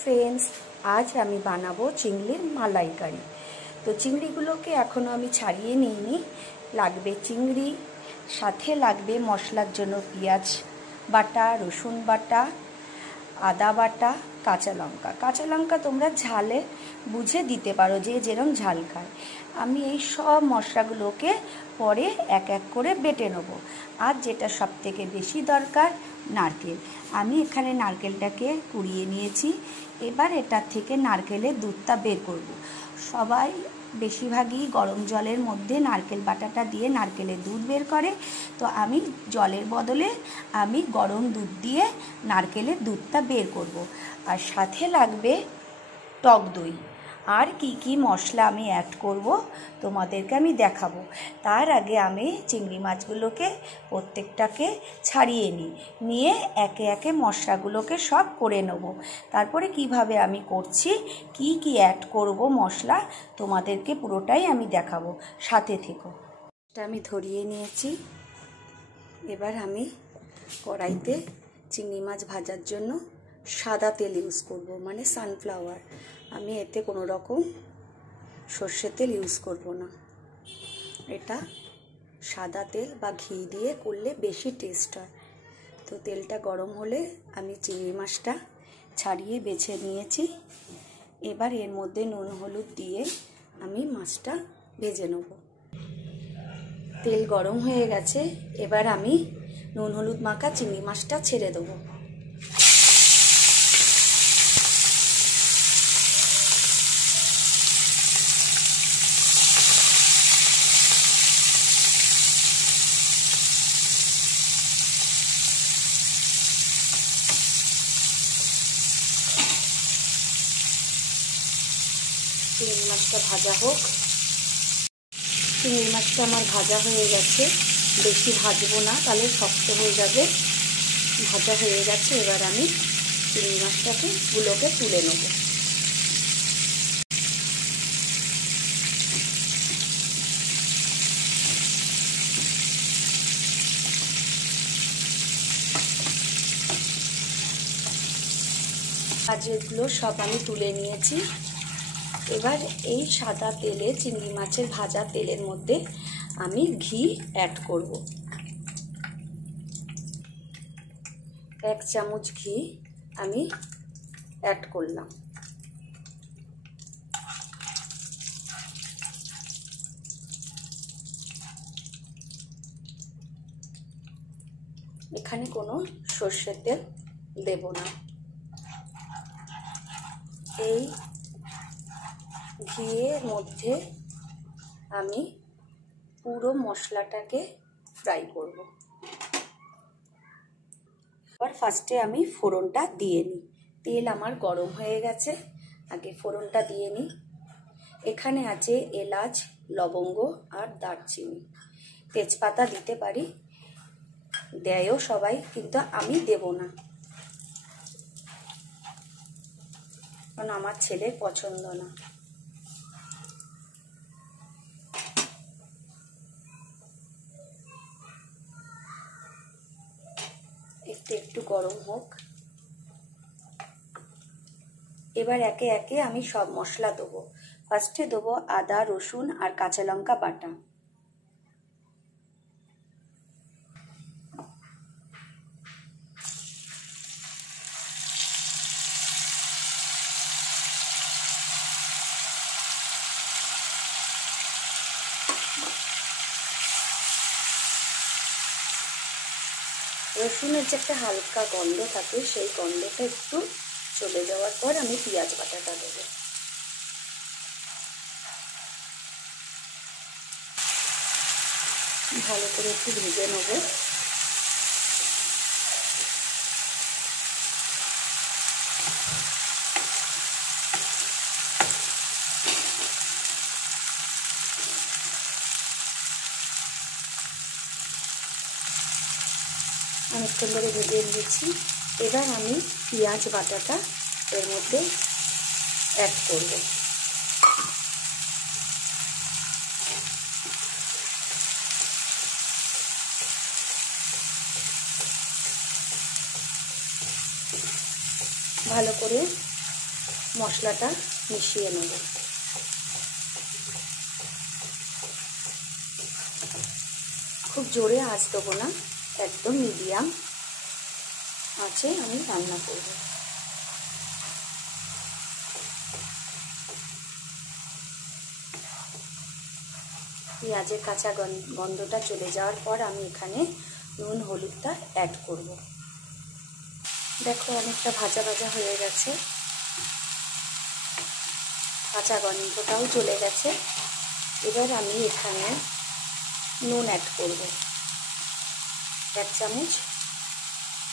Friends आज আমি বানাবো চিংড়ির মালাইকারি। তো চিংড়িগুলোকে এখনো আমি ছাড়িয়ে নিইনি। লাগবে চিংড়ি, সাথে লাগবে মশলার জন্য পেঁয়াজ বাটা, রসুন বাটা, আদা বাটা, কাঁচা লঙ্কা তোমরা ঝালে বুঝে দিতে পারো, যে যেরকম ঝাল খায়। আমি এই সব মশলাগুলোকে পরে এক এক করে বেটে নেব। আর যেটা সবথেকে বেশি দরকার, নারকেল। আমি এখানে নারকেলটাকে কুড়িয়ে নিয়েছি। এবার এটার থেকে নারকেলের দুধটা বের করব। সবাই বেশিরভাগই গরম জলের মধ্যে নারকেল বাটাটা দিয়ে নারকেলের দুধ বের করে। তো আমি জলের বদলে আমি গরম দুধ দিয়ে নারকেলের দুধটা বের করব। আর সাথে লাগবে টক দই। আর কি মশলা আমি অ্যাড করব তোমাদেরকে আমি দেখাবো। তার আগে আমি চিংড়ি মাছগুলোকে প্রত্যেকটাকে ছাড়িয়ে নিয়ে একে একে মশলাগুলোকে সব করে নেব। তারপরে কিভাবে আমি করছি, কি অ্যাড করব মশলা, তোমাদেরকে পুরোটাই আমি দেখাবো, সাথে থেকো। এটা আমি ধরিয়ে নিয়েছি। এবার আমি কড়াইতে চিংড়ি মাছ ভাজার জন্য সাদা তেল ইউজ করব, মানে সানফ্লাওয়ার। আমি এতে কোনো রকম সর্ষের তেল ইউজ করব না। এটা সাদা তেল বা ঘি দিয়ে করলে বেশি টেস্ট হয়। তো তেলটা গরম হলে আমি চিংড়ি মাছটা ছাড়িয়ে বেছে নিয়েছি। এবার এর মধ্যে নুন হলুদ দিয়ে আমি মাছটা ভেজে নেব। তেল গরম হয়ে গেছে। এবার আমি নুন হলুদ মাখা চিংড়ি মাছটা ছেড়ে দেবো। চিংড়ি মাছটা ভাজা হোক। চিংড়ি মাছটা আমার ভাজা হয়ে গেছে। বেশি ভাজবো না, তাহলে শক্ত হয়ে যাবে। ভাজা হয়ে গেছে। এবার আমি চিংড়ি মাছগুলোকে তুলে নেব। ভাজাগুলো সব আমি তুলে নিয়েছি। এবার এই সাদা তেলে, চিংড়ি মাছের ভাজা তেলের মধ্যে আমি ঘি অ্যাড করব। 1 চামচ ঘি আমি অ্যাড করলাম। এখানে কোনো সর্ষের তেল দেব না। এই ঘিয়ের মধ্যে আমি পুরো মশলাটাকে ফ্রাই করব। এবার ফার্স্টে আমি ফোড়নটা দিয়ে নিই। তেল আমার গরম হয়ে গেছে। আগে ফোড়নটা দিয়ে নিই। এখানে আছে এলাচ, লবঙ্গ আর দারচিনি। তেজপাতা দিতে পারি, দেয়ও সবাই, কিন্তু আমি দেব না, কারণ আমার ছেলের পছন্দ না। একটু গরম হোক। এবার একে একে আমি সব মশলা দেবো। ফার্স্টে দেবো আদা, রসুন আর কাঁচা লঙ্কা বাটা। রসুনের যে একটা হালকা গন্ধ থাকে, সেই গন্ধটা একটু চলে যাওয়ার পর আমি পেঁয়াজ বাটাটা দেবো। ভালো করে একটু ভেজে নেব। অনেকক্ষণ ধরে ভেজে নিয়েছি। এবার আমি পেঁয়াজ বাটাটা এর মধ্যে অ্যাড করব। ভালো করে মশলাটা মিশিয়ে নেব। খুব জোরে আঁচ দেবো না, একদম মিডিয়াম আঁচে আমি রান্না করব। পেঁয়াজের কাঁচা গন্ধটা চলে যাওয়ার পর আমি এখানে নুন হলুদটা অ্যাড করব। দেখো অনেকটা ভাজা ভাজা হয়ে গেছে, কাঁচা গন্ধটাও চলে গেছে। এবার আমি এখানে নুন অ্যাড করব। 1 চামচ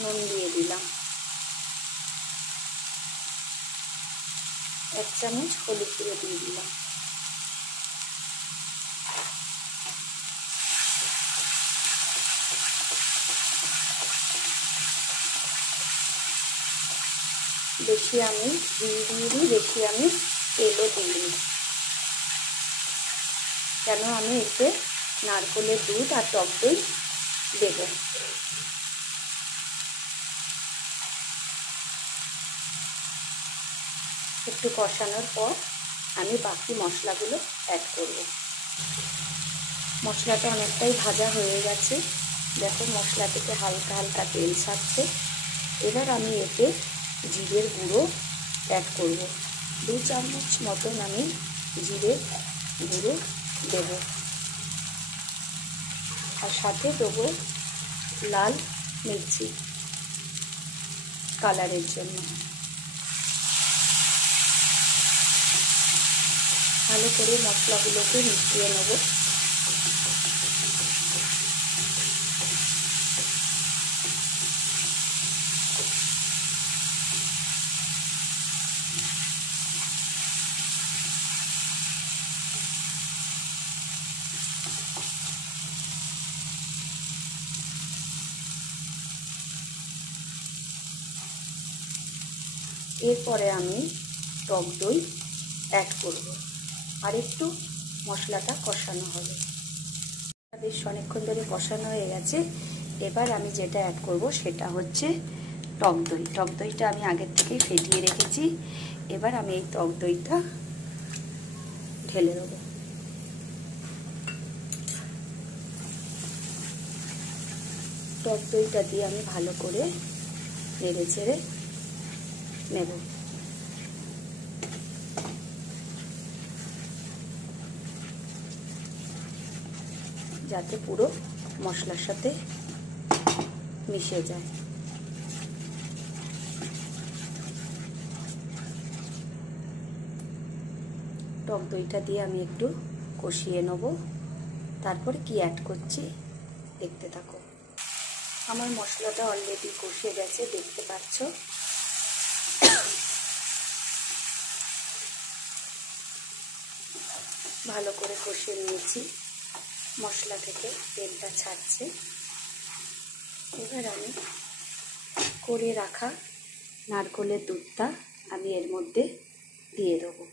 নুন দিয়ে দিলাম, 1 চামচ হলুদ গুঁড়ো দিয়ে দিলাম, বেশি আমি ঘি দিয়ে দিই, বেশি আমি তেলও দিই, কেন আমি এতে নারকেলের দুধ আর টক দই দেব। একটু কষানোর পর আমি বাকি মশলাগুলো অ্যাড করব। মশলাটা অনেকটাই ভাজা হয়ে গেছে, দেখো মশলা থেকে হালকা হালকা তেল ছাড়ছে। এবার আমি এতে জিরের গুঁড়ো অ্যাড করব। 2 চামচ মতন আমি জিরের গুঁড়ো দেব, আর সাথে দেবো লাল মির্চি কালারের জন্য। ভালো করে মশলাগুলোকে মিশিয়ে নেব। এরপরে আমি টক দই অ্যাড করব, আর একটু মশলাটা কষানো হবে। বেশ অনেকক্ষণ ধরে কষানো হয়ে গেছে। এবার আমি যেটা অ্যাড করব সেটা হচ্ছে টক দই। টক দইটা আমি আগের থেকেই ফেটিয়ে রেখেছি। এবার আমি এই টক দইটা ঢেলে দেব। টক দইটা দিয়ে আমি ভালো করে নেড়ে চেড়ে নেব। যাতে পুরো মশলার সাথে মিশে যায়। টক দইটা দিয়ে আমি একটু কষিয়ে নেব, তারপর কি অ্যাড করছি দেখতে থাকো। আমার মশলাটা অলরেডি কষে গেছে, দেখতে পাচ্ছ। ভালো করে কষিয়ে নিয়েছি, মশলা থেকে তেলটা ছাড়ছে। এবার আমি করে রাখা নারকেলের দুধটা আমি এর মধ্যে দিয়ে দেবো।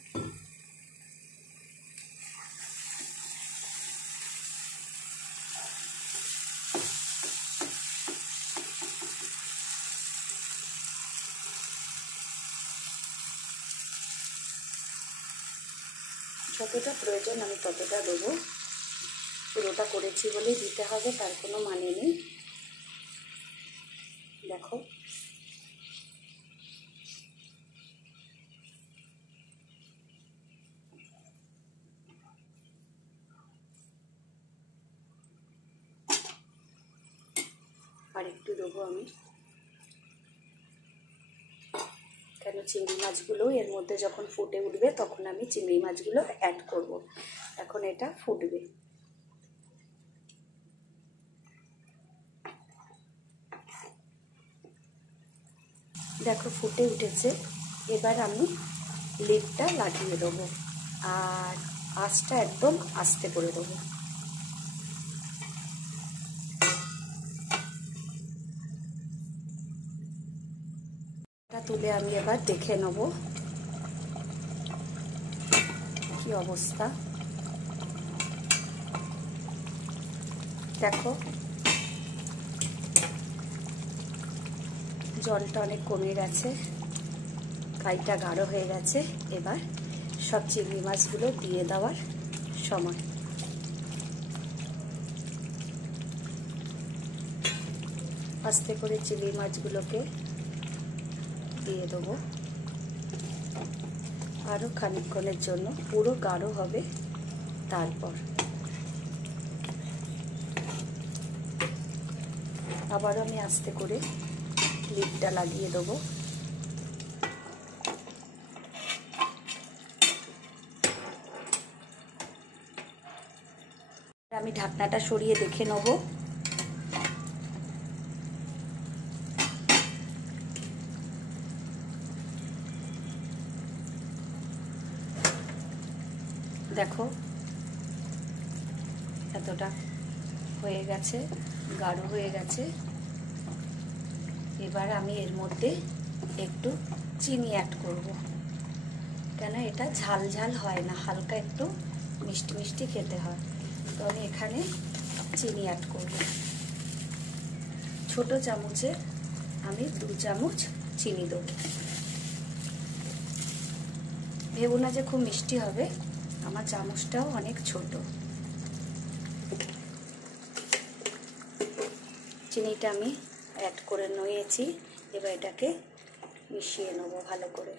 যতটা প্রয়োজন আমি ততটা দেবো, পুরোটা করেছি বলেই দিতে হবে তার কোনো মানে নেই। দেখো আর একটু দেবো আমি, কেন চিংড়ি মাছগুলো এর মধ্যে যখন ফুটে উঠবে তখন আমি চিংড়ি মাছগুলো অ্যাড করব। এখন এটা ফুটবে। দেখো ফুটে উঠেছে। এবার আমি লিডটা লাগিয়ে দেবো আর আঁচটা একদম আস্তে করে দেবো। তুলে আমি এবার দেখে নেব কি অবস্থা। দেখো জলটা অনেক কমে গেছে, ফ্রাইটা গাঢ় হয়ে গেছে। এবার সব চিংড়ি মাছগুলো দিয়ে দেওয়ার সময়। আস্তে করে চিংড়ি মাছগুলোকে দিয়ে দেবো। আরও খানিকক্ষণের জন্য পুরো গাঢ় হবে। তারপর আবার আমি আস্তে করে লিডটা লাগিয়ে দেবো। আমি ঢাকনাটা সরিয়ে দেখে নেব। দেখো এতটা হয়ে গেছে, গাঢ় হয়ে গেছে। এবার আমি এর মধ্যে একটু চিনি অ্যাড করব, কেন এটা ঝাল ঝাল হয় না, হালকা একটু মিষ্টি মিষ্টি খেতে হয়। তো আমি এখানে চিনি অ্যাড করব। ছোট চামচে আমি 2 চামচ চিনি দেবো। ভেবো না যে খুব মিষ্টি হবে, আমার চামচটাও অনেক ছোট। চিনিটা আমি অ্যাড করে নিয়েছি। এবার এটাকে মিশিয়ে নেবো ভালো করে।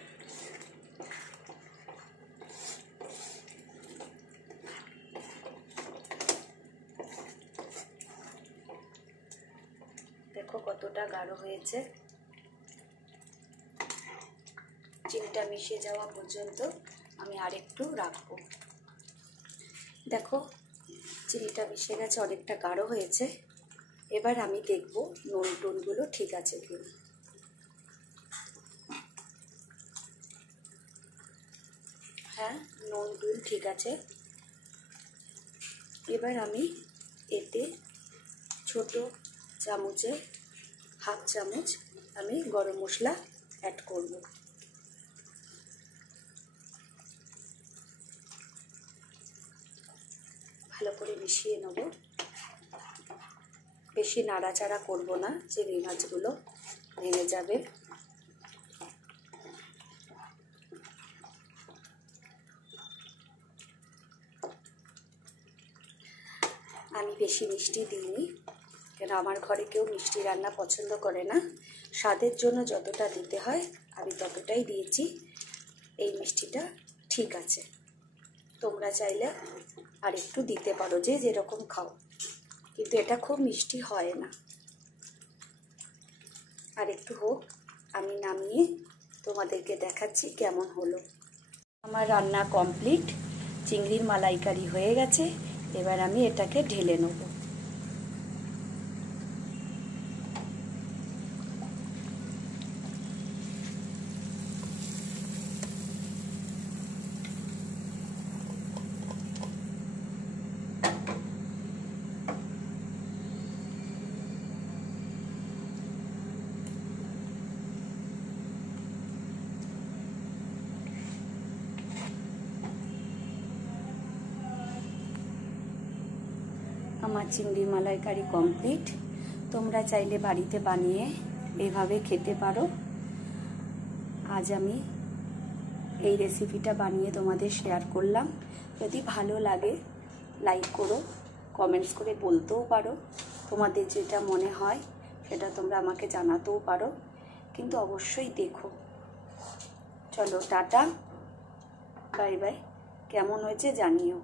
দেখো কতটা গাঢ় হয়েছে। চিনিটা মিশিয়ে যাওয়া পর্যন্ত আমি আরেকটু রাখবো। দেখো চিনিটা মিশে গেছে, অনেকটা গাঢ় হয়েছে। এবার আমি দেখব নুন টুনগুলো ঠিক আছে কিনা। হ্যাঁ, নুন টুন ঠিক আছে। এবার আমি এতে ছোট চামচে 1/2 চামচ আমি গরম মশলা অ্যাড করব। ভালো করে মিশিয়ে নেব। বেশি নাড়াচাড়া করব না, চিংড়ি মাছগুলো ভেঙে যাবে। আমি বেশি মিষ্টি দিইনি, কেন আমার ঘরে কেউ মিষ্টি রান্না পছন্দ করে না। স্বাদের জন্য যতটা দিতে হয় আমি ততটাই দিয়েছি। এই মিষ্টিটা ঠিক আছে। তোমরা চাইলে আর একটু দিতে পারো, যে যেরকম খাও, কিন্তু এটা খুব মিষ্টি হয় না। আর একটু হোক, আমি নামিয়ে তোমাদেরকে দেখাচ্ছি কেমন হলো। আমার রান্না কমপ্লিট, চিংড়ির মালাইকারি হয়ে গেছে। এবার আমি এটাকে ঢেলে নেব। আমার চিংড়ি মালাইকারি কমপ্লিট। তোমরা চাইলে বাড়িতে বানিয়ে এভাবে খেতে পারো। আজ আমি এই রেসিপিটা বানিয়ে তোমাদের শেয়ার করলাম। যদি ভালো লাগে লাইক করো, কমেন্টস করে বলতেও পারো। তোমাদের যেটা মনে হয় সেটা তোমরা আমাকে জানাতেও পারো, কিন্তু অবশ্যই দেখো। চলো টাটা, বাই বাই। কেমন হয়েছে জানিও।